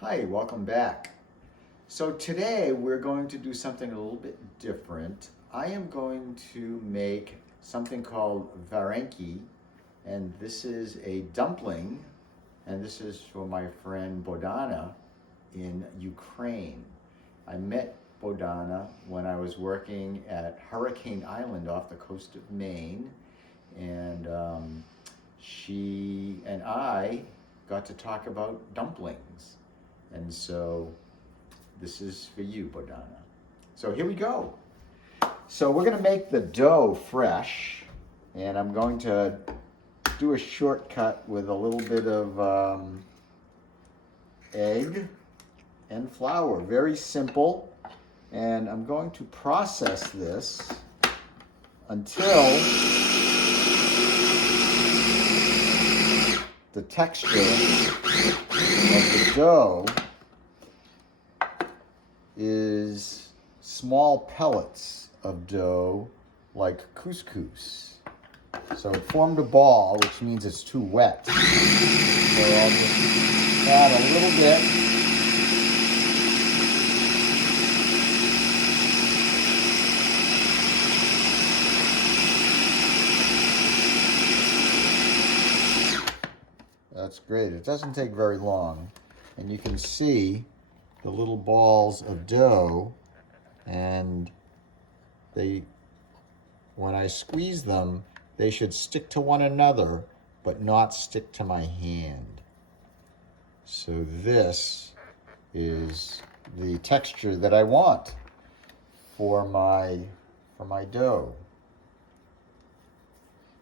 Hi, welcome back. So today we're going to do something a little bit different. I am going to make something called Varenyky, and this is a dumpling, and this is for my friend Bohdana in Ukraine. I met Bohdana when I was working at Hurricane Island off the coast of Maine, and she and I got to talk about dumplings. And so this is for you, Bohdana. So here we go. So we're going to make the dough fresh, and I'm going to do a shortcut with a little bit of egg and flour. Very simple. And I'm going to process this until the texture of the dough is small pellets of dough like couscous. So it formed a ball, which means it's too wet. So I'll just add a little bit. That's great. It doesn't take very long. And you can see the little balls of dough, and when I squeeze them, they should stick to one another, but not stick to my hand. So this is the texture that I want for my dough.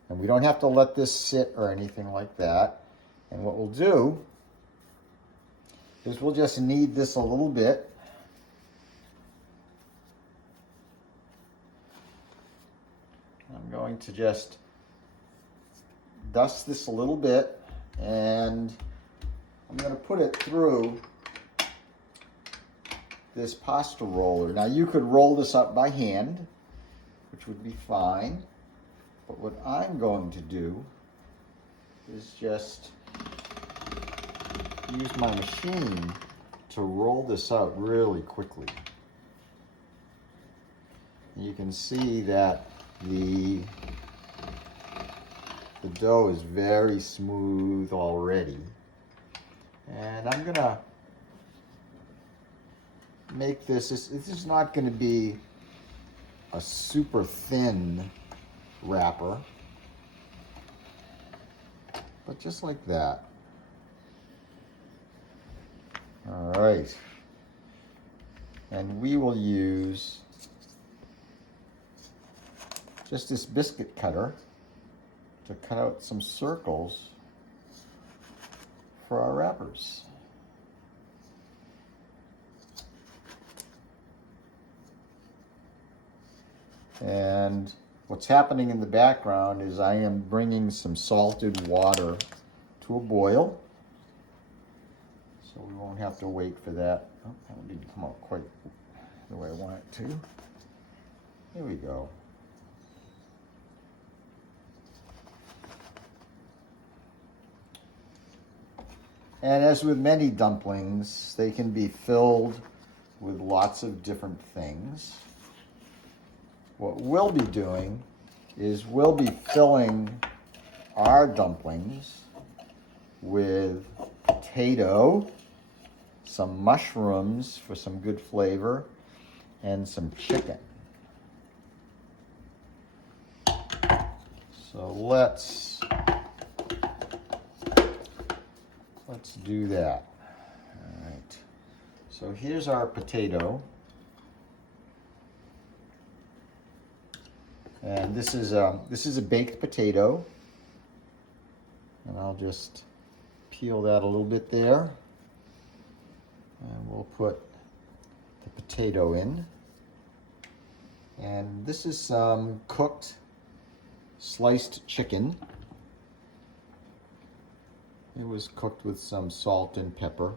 And we don't have to let this sit or anything like that. And what we'll do is we'll just knead this a little bit. I'm going to just dust this a little bit, and I'm going to put it through this pasta roller. Now you could roll this up by hand, which would be fine, but what I'm going to do is just use my machine to roll this out really quickly. You can see that the dough is very smooth already. And I'm gonna make this is not gonna be a super thin wrapper, but just like that. All right, and we will use just this biscuit cutter to cut out some circles for our wrappers. And what's happening in the background is I am bringing some salted water to a boil. So we won't have to wait for that. Oh, that didn't come out quite the way I want it to. Here we go. And as with many dumplings, they can be filled with lots of different things. What we'll be doing is we'll be filling our dumplings with potato, some mushrooms for some good flavor, and some chicken. So let's do that. All right. So here's our potato. And this is a baked potato. And I'll just peel that a little bit there. And we'll put the potato in. And this is some cooked sliced chicken. It was cooked with some salt and pepper.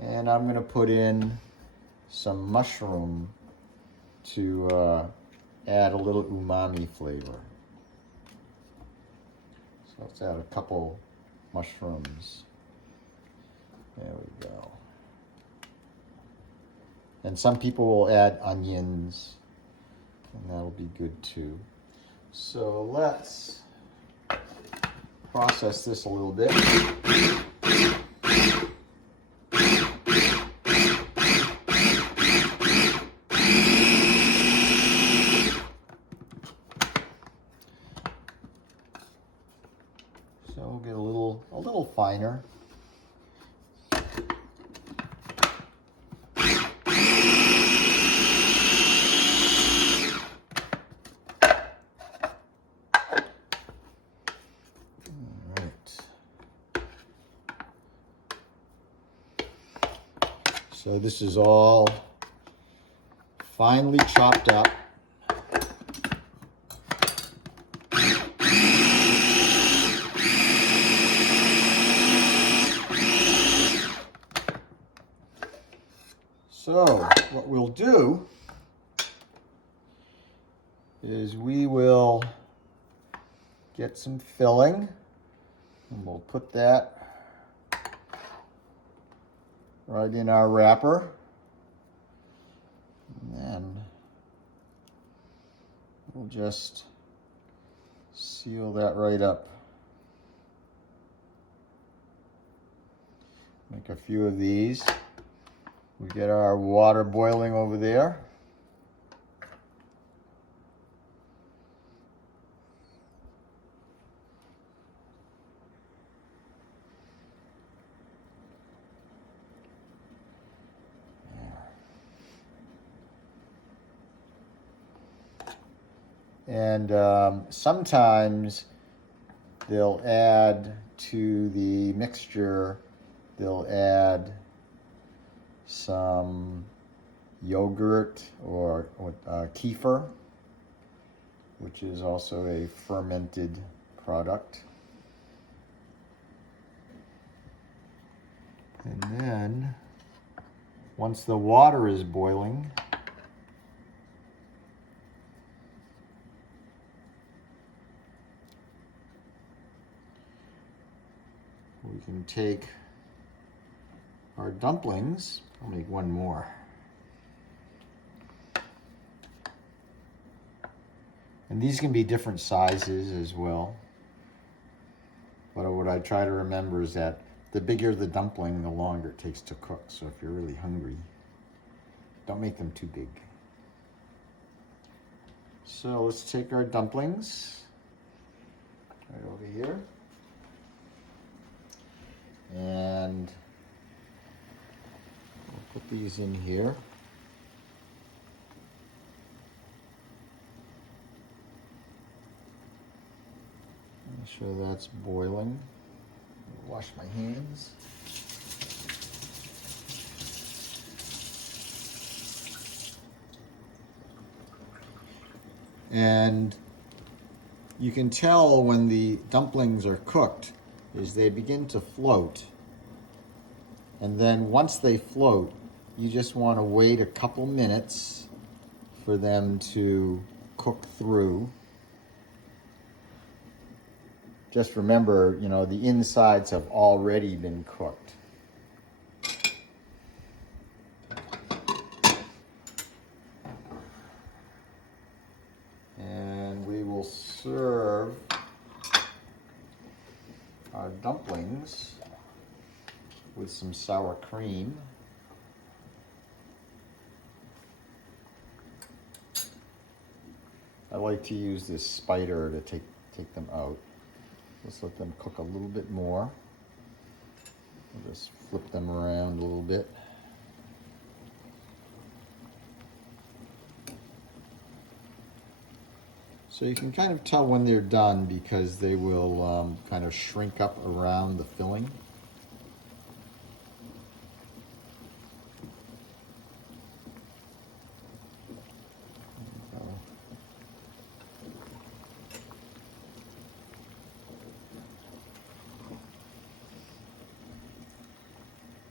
And I'm going to put in some mushroom to add a little umami flavor. So let's add a couple mushrooms. There we go. And some people will add onions, and that'll be good too. So let's process this a little bit. So we'll get a little finer. So this is all finely chopped up. So what we'll do is we will get some filling, and we'll put that right in our wrapper, and then we'll just seal that right up. Make a few of these. We get our water boiling over there. And sometimes they'll add to the mixture, they'll add some yogurt or kefir, which is also a fermented product. And then once the water is boiling, we can take our dumplings. I'll make one more. And these can be different sizes as well. But what I try to remember is that the bigger the dumpling, the longer it takes to cook. So if you're really hungry, don't make them too big. So let's take our dumplings right over here. And we'll put these in here. Make sure that's boiling. Wash my hands. And you can tell when the dumplings are cooked is they begin to float. And then once they float, you just want to wait a couple minutes for them to cook through. Just remember, you know, the insides have already been cooked. And we will serve our dumplings with some sour cream. I like to use this spider to take them out. Just let them cook a little bit more. I'll just flip them around a little bit. So you can kind of tell when they're done because they will kind of shrink up around the filling.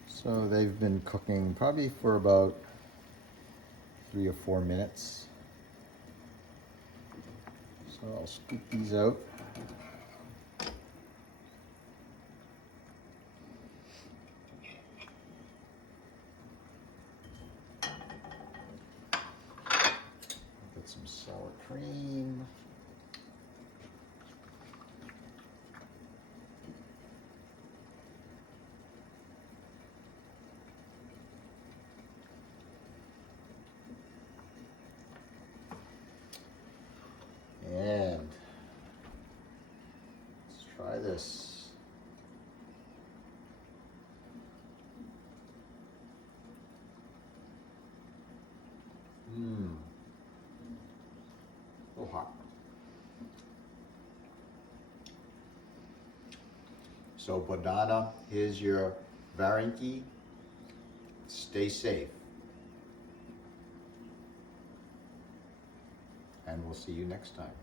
So they've been cooking probably for about 3 or 4 minutes. So I'll scoop these out. Try this. Mmm. A little hot. So Bohdana, here's your Varenyky. Stay safe. And we'll see you next time.